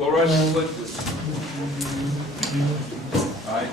All rise and pledge, please. I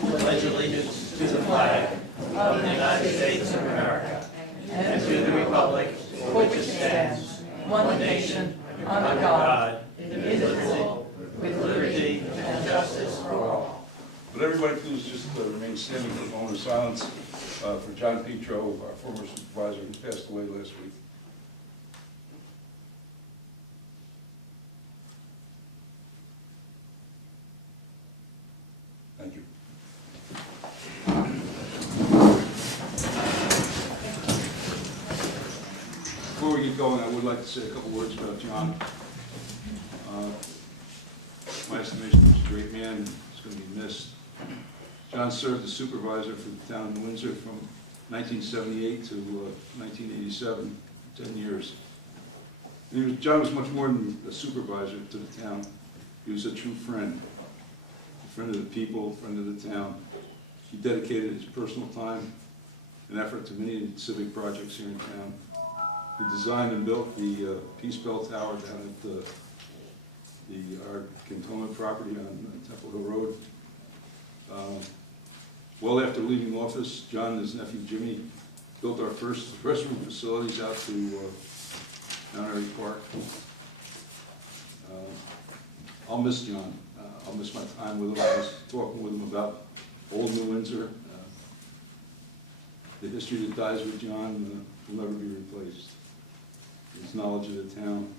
pledge allegiance to the flag of the United States of America and to the republic for which it stands, one nation, under God, indivisible, with liberty and justice for all. Would everybody please just remain standing for a moment of silence for John Petro, our former supervisor who passed away last week. Thank you. Before we get going, I would like to say a couple words about John. My estimation, he was a great man. He's going to be missed. John served as supervisor for the town of Windsor from 1978 to 1987, 10 years. And John was much more than a supervisor to the town. He was a true friend, a friend of the people, a friend of the town. He dedicated his personal time and effort to many civic projects here in town. He designed and built the Peace Bell Tower down at our cantonment property on Temple Hill Road. Well after leaving office, John and his nephew Jimmy built our first restroom facilities out to Mount Airy Park. I'll miss John. I'll miss my time with him. I was talking with him about old New Windsor. The history that dies with John will never be replaced. His knowledge of the town.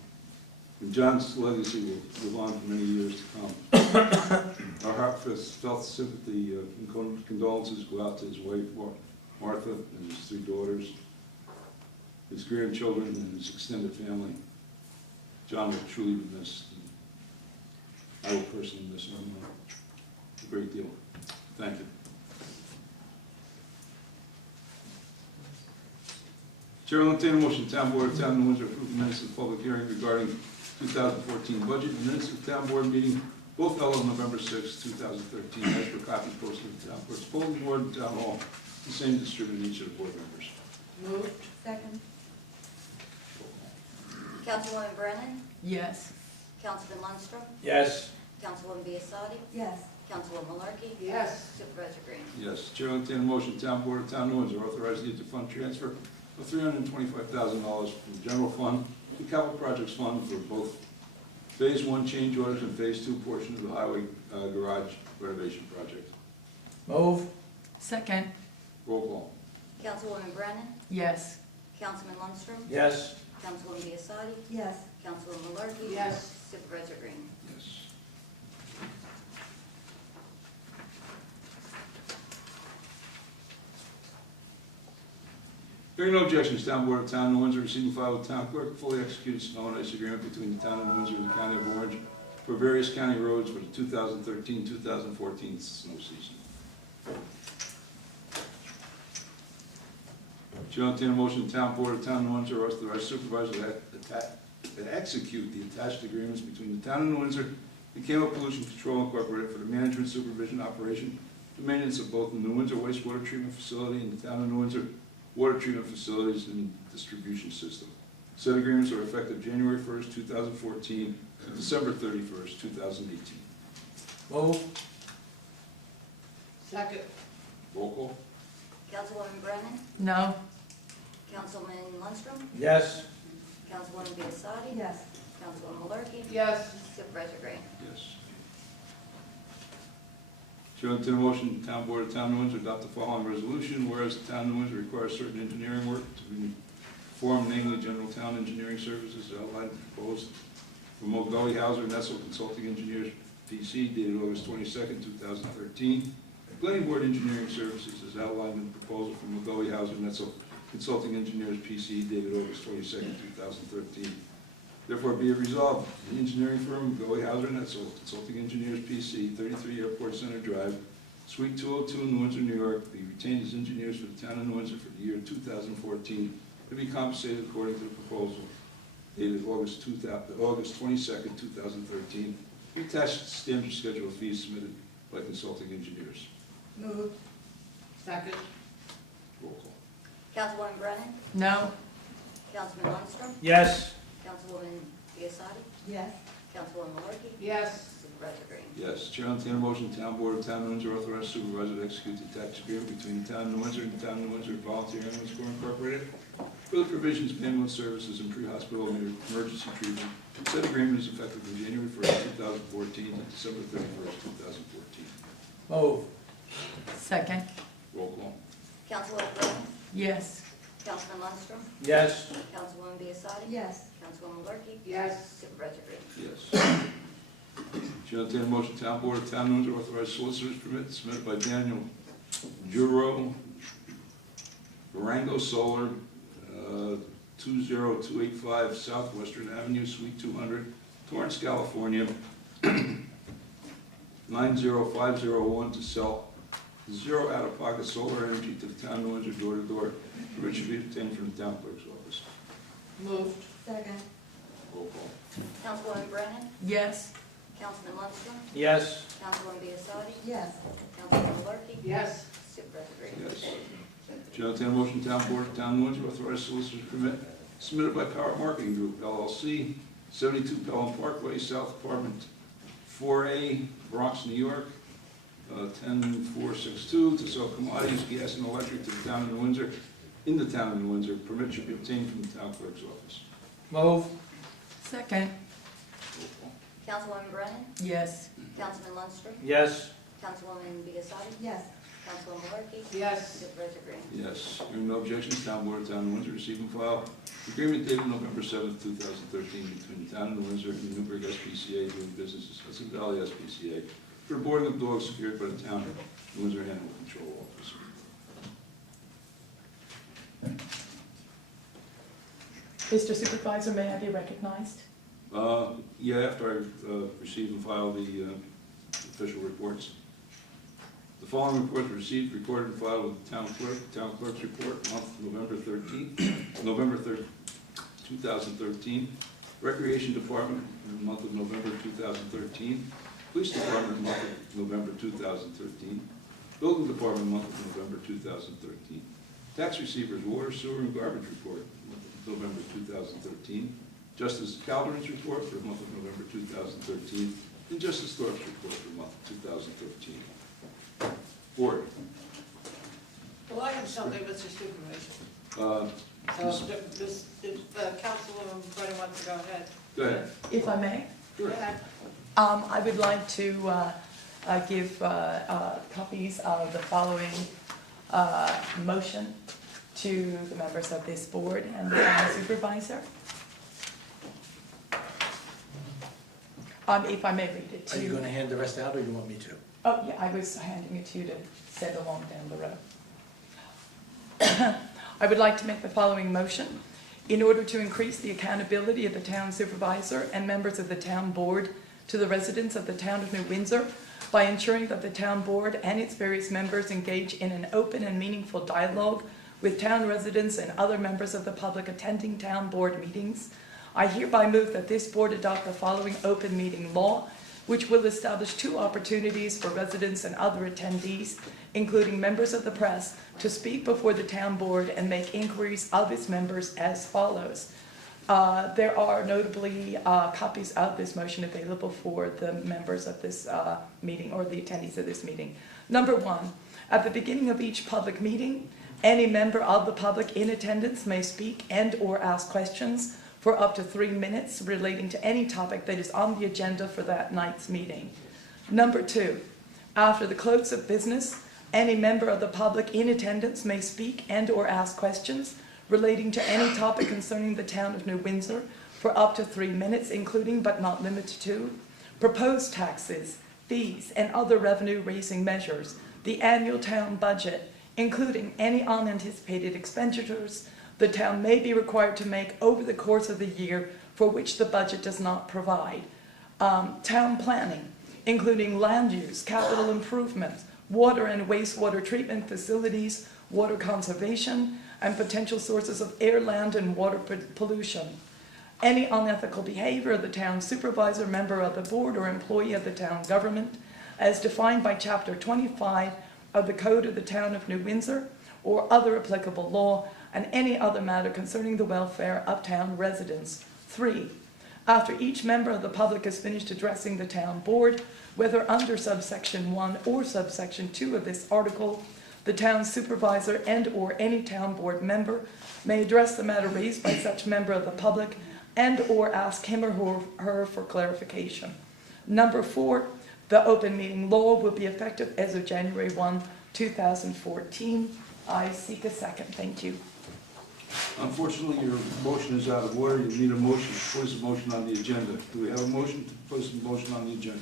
And John's legacy will live on for many years to come. Our heartfelt sympathy and condolences go out to his wife, Martha, and his 3 daughters, his grandchildren, and his extended family. John will truly be missed. I will personally miss him a great deal. Thank you. Chair will entertain a motion, Town Board of Town of New Windsor approve the minutes of the public hearing regarding 2014 budget and minutes of the Town Board meeting, both held on November 6, 2013, as per copy posted in the Town Board's bulletin board and Town Hall, the same distributed to each of the board members. Moved. Second. Councilwoman Brennan? Yes. Councilman Lundstrom? Yes. Councilwoman Biassadi? Yes. Councilwoman Malarkey? Yes. Supervisor Green? Yes. Chair will entertain a motion, Town Board of Town of New Windsor authorize the interfund transfer of $325,000 from the general fund to capital projects fund for both Phase 1 change orders and Phase 2 portion of the highway garage renovation project. Move. Second. Roll call. Councilwoman Brennan? Yes. Councilman Lundstrom? Yes. Councilwoman Biassadi? Yes. Councilwoman Malarkey? Yes. Supervisor Green? Yes. Hearing no objections, Town Board of Town of New Windsor receiving file with Town Clerk fully executed snow and ice agreement between the Town of New Windsor and the County of Orange for various county roads for the 2013-2014 snow season. Chair will entertain a motion, Town Board of Town of New Windsor authorize supervisor to execute the attached agreements between the Town of New Windsor and Chemical Pollution Control Incorporated for the management, supervision, operation, and maintenance of both the New Windsor wastewater treatment facility and the Town of New Windsor water treatment facilities and distribution system. Said agreements are effective January 1st, 2014 to December 31st, 2018. Move. Second. Roll call. Councilwoman Brennan? No. Councilman Lundstrom? Yes. Councilwoman Biassadi? Yes. Councilwoman Malarkey? Yes. Supervisor Green? Yes. Chair will entertain a motion, Town Board of Town of New Windsor adopt the following resolution, whereas the Town of New Windsor requires certain engineering work to be performed, namely general town engineering services outlined and proposed for Mulgully Hauser Nessel Consulting Engineers PC dated August 22nd, 2013. Planning Board engineering services is outlined in the proposal for Mulgully Hauser Nessel Consulting Engineers PC dated August 22nd, 2013. Therefore, be it resolved, the engineering firm Mulgully Hauser Nessel Consulting Engineers PC, 33 Airport Center Drive, Suite 202, New Windsor, New York, be retained as engineers for the Town of New Windsor for the year 2014 to be compensated according to the proposal dated August 22nd, 2013. Be attached to the standard schedule of fees submitted by consulting engineers. Moved. Second. Roll call. Councilwoman Brennan? No. Councilman Lundstrom? Yes. Councilwoman Biassadi? Yes. Councilwoman Malarkey? Yes. Supervisor Green? Yes, Chair, I'll entertain a motion, Town Board of Town of Windsor authorize supervisor to execute the tax agreement between the Town of Windsor and the Town of Windsor Volunteer Ambulance Corps Incorporated for the provisions of ambulance services and pre-hospital emergency treatment. Said agreement is effective from January 1st, 2014 to December 31st, 2014. Move. Second. Roll call. Councilwoman Brennan? Yes. Councilman Lundstrom? Yes. Councilwoman Biassadi? Yes. Councilwoman Malarkey? Yes. Supervisor Green? Yes. Chair, I'll entertain a motion, Town Board of Town of Windsor authorize solicitor's permit submitted by Daniel Juro, Barango Solar, 20285 Southwestern Avenue, Suite 200, Torrance, California, 90501 to sell zero out-of-pocket solar energy to the Town of Windsor door-to-door. Permit should be obtained from the Town Clerk's office. Moved. Second. Roll call. Councilwoman Brennan? Yes. Councilman Lundstrom? Yes. Councilwoman Biassadi? Yes. Councilwoman Malarkey? Yes. Supervisor Green? Yes. Chair, I'll entertain a motion, Town Board of Town of Windsor authorize solicitor's permit submitted by Power Marketing Group LLC, 72 Pelham Parkway, South Apartment 4A, Bronx, New York, 10462, to sell commodities, gas and electric to the Town of New Windsor, in the Town of New Windsor. Permit should be obtained from the Town Clerk's office. Move. Second. Roll call. Councilwoman Brennan? Yes. Councilman Lundstrom? Yes. Councilwoman Biassadi? Yes. Councilwoman Malarkey? Yes. Supervisor Green? Yes. Hearing no objections, Town Board of Town of Windsor receive and file agreement dated November 7th, 2013 between the Town of New Windsor and the Newburgh SPCA doing business as Hudson Valley SPCA for boarding of dogs secured by the Town of New Windsor Animal Control Office. Mr. Supervisor, may I be recognized? Yeah, after I receive and file the official reports. The following reports were received, recorded, and filed with the Town Clerk. Town Clerk's report, month November 13th, November 3rd, 2013. Recreation Department, in the month of November 2013. Police Department, month of November 2013. Building Department, month of November 2013. Tax Receivers, Water, Sewer, and Garbage Report, month of November 2013. Justice Calderon's report for the month of November 2013. And Justice Thorpe's report for the month of 2013. Board. Well, I have something, Mr. Supervisor. Uh, So, if Councilwoman Brennan wants to go ahead. Go ahead. If I may, Sure. Go ahead. I would like to give copies of the following motion to the members of this board and the town supervisor. If I may read it Are you to going to hand the rest out, or you want me to? Oh, yeah, I was handing it to you to send along down the road. I would like to make the following motion. In order to increase the accountability of the town supervisor and members of the town board to the residents of the town of New Windsor by ensuring that the town board and its various members engage in an open and meaningful dialogue with town residents and other members of the public attending town board meetings, I hereby move that this board adopt the following open meeting law, which will establish 2 opportunities for residents and other attendees, including members of the press, to speak before the town board and make inquiries of its members as follows. There are notably copies of this motion available for the members of this meeting or the attendees of this meeting. Number 1, at the beginning of each public meeting, any member of the public in attendance may speak and or ask questions for up to 3 minutes relating to any topic that is on the agenda for that night's meeting. Number 2, after the close of business, any member of the public in attendance may speak and or ask questions relating to any topic concerning the town of New Windsor for up to 3 minutes, including but not limited to proposed taxes, fees, and other revenue-raising measures, the annual town budget, including any unanticipated expenditures the town may be required to make over the course of the year for which the budget does not provide. Town planning, including land use, capital improvements, water and wastewater treatment facilities, water conservation, and potential sources of air, land, and water pollution. Any unethical behavior of the town supervisor, member of the board, or employee of the town government, as defined by Chapter 25 of the Code of the Town of New Windsor, or other applicable law, and any other matter concerning the welfare of town residents. 3, After each member of the public has finished addressing the town board, whether under subsection 1 or subsection 2 of this article, the town supervisor and/or any town board member may address the matter raised by such member of the public and/or ask him or her for clarification. Number 4, the open meeting law will be effective as of January 1, 2014. I seek a second. Thank you. Unfortunately, your motion is out of order. You need a motion to place a motion on the agenda. Do we have a motion to place a motion on the agenda?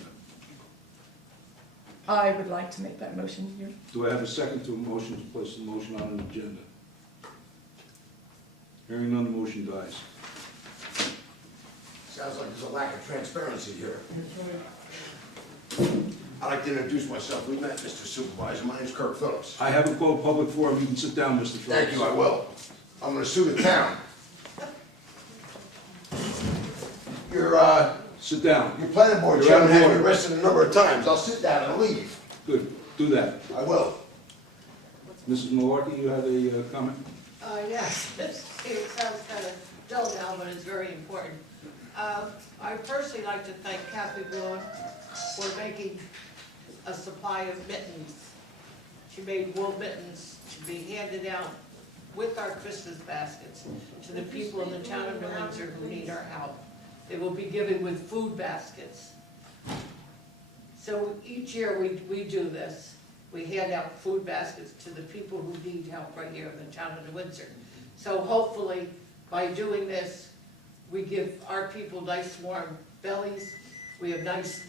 I would like to make that motion here. Do I have a second to a motion to place a motion on an agenda? Hearing none, the motion dies. Sounds like there's a lack of transparency here. I'd like to introduce myself. We met, Mr. Supervisor. My name's Kirk Phillips. I haven't called public forum. You can sit down, Mr. Phillips. Thank you, I will. I'm gonna sue the town. Sit down. Your planning board You're out chairman of had me order. arrested a number of times. I'll sit down and leave. Good, do that. I will. Mrs. Malarkey, you have a comment? Yes, it sounds kind of dull now, but it's very important. I'd personally like to thank Kathy Bloom for making a supply of mittens. She made wool mittens to be handed out with our Christmas baskets to the people in the town of New Windsor who need our help. They will be given with food baskets. So each year we do this. We hand out food baskets to the people who need help right here in the town of New Windsor. So hopefully, by doing this, we give our people nice warm bellies. We have nice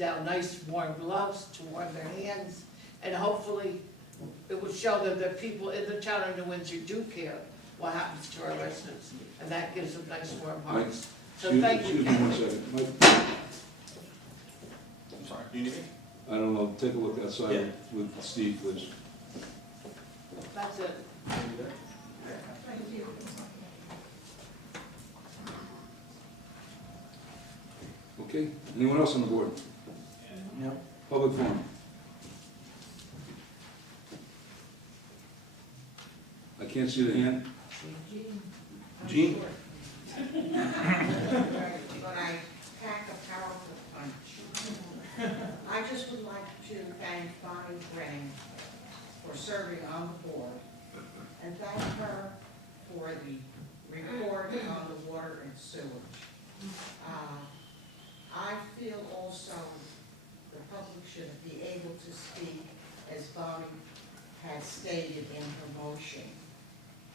warm gloves to warm their hands. And hopefully, it will show them that people in the town of New Windsor do care what happens to our residents. And that gives them nice warm hearts. So thank you. Excuse me 1 second. Mike, I'm sorry, do you need me? I don't know, take a look outside Yeah. with Steve, please. That's it. Okay, anyone else on the board? No. Public forum. I can't see the hand. Jean? But I pack a powerful punch. I just would like to thank Bonnie Brennan for serving on the board and thank her for the report on the water and sewage. I feel also the public should be able to speak as Bonnie had stated in her motion.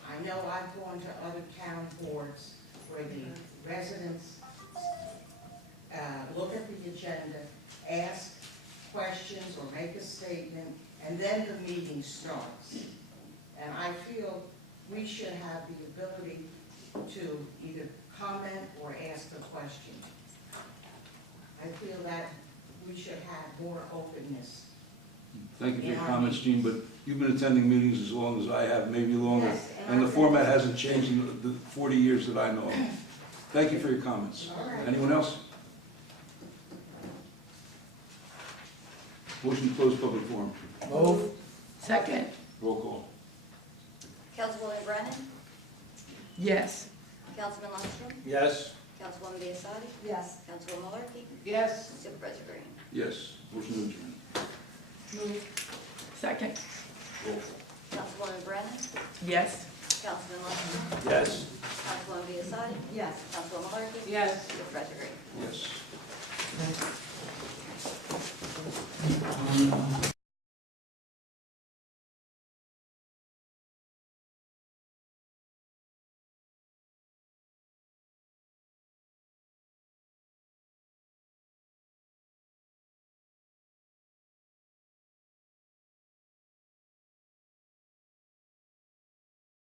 I know I've gone to other town boards where the residents look at the agenda, ask questions or make a statement, and then the meeting starts. And I feel we should have the ability to either comment or ask a question. I feel that we should have more openness. Thank you for your comments, Jean, but you've been attending meetings as long as I have, maybe longer. Yes, and And the I- format hasn't changed in the 40 years that I know of. Thank you for your comments. All right. Anyone else? Motion to close public forum. Move. Second. Roll call. Councilwoman Brennan? Yes. Councilman Lundstrom? Yes. Councilwoman Biassiatti? Yes. Councilwoman Malarkey? Yes. Supervisor Green? Yes. Motion to adjourn. Second. Roll call. Councilwoman Brennan? Yes. Councilman Lundstrom? Yes. Councilwoman Biassiatti? Yes. Councilwoman Malarkey? Yes. Supervisor Green? Yes.